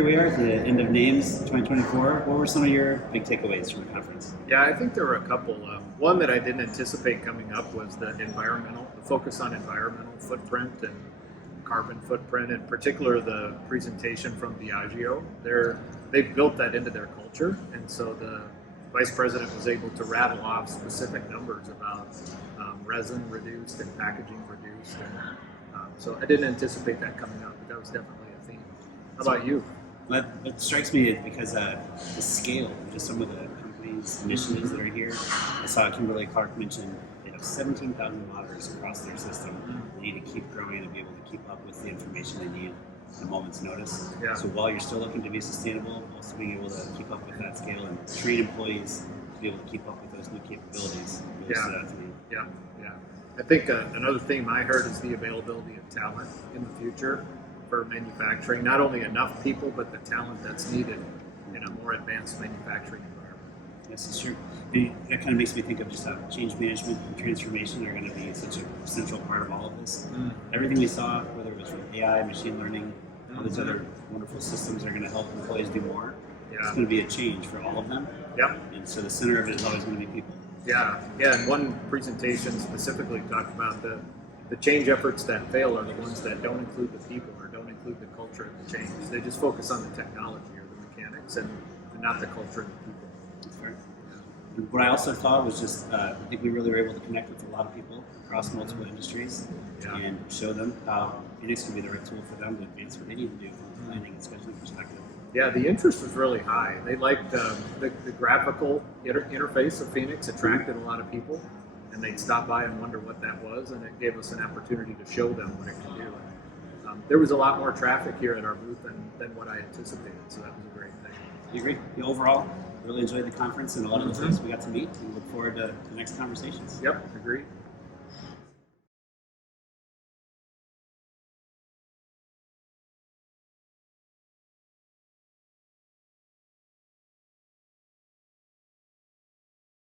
here we are at the end of NAMES 2024. What were some of your big takeaways from the conference? Yeah, I think there were a couple. One that I didn't anticipate coming up was the focus on environmental footprint and carbon footprint, in particular the presentation from Diageo. They've built that into their culture, and so the vice president was able to rattle off specific numbers about resin reduced and packaging reduced. And, so I didn't anticipate that coming up, but that was definitely a theme. How about you? What strikes me is because the scale of just some of the companies' initiatives that are here. I saw Kimberly Clark mention they have 17,000 monitors across their system. They need to keep growing and be able to keep up with the information they need at a moment's notice. Yeah. So while you're still looking to be sustainable, also being able to keep up with that scale and train employees to be able to keep up with those new capabilities really stood out to me. Yeah. I think another theme I heard is the availability of talent in the future for manufacturing. Not only enough people, but the talent that's needed in a more advanced manufacturing environment. Yes, it's true. And that kind of makes me think of just how change management and transformation are going to be such a central part of all of this. Everything we saw, whether it was from AI, machine learning, all these other wonderful systems that are going to help employees do more, it's going to be a change for all of them. Yep. And so the center of it is always going to be people. Yeah, and one presentation specifically talked about the change efforts that fail are the ones that don't include the people or don't include the culture of the change. They just focus on the technology or the mechanics and not the culture of the people. That's fair. What I also thought was just, I think we really were able to connect with a lot of people across multiple industries and show them how Phenix can be the right tool for them to advance what they need to do from a planning and scheduling perspective. Yeah, the interest was really high. They liked the graphical interface of Phenix attracted a lot of people, and they'd stop by and wonder what that was, and it gave us an opportunity to show them what it can do. And, there was a lot more traffic here at our booth than what I anticipated, so that was a great thing. You agree? Overall, really enjoyed the conference and a lot of the folks we got to meet, and look forward to the next conversations. Yep, agreed.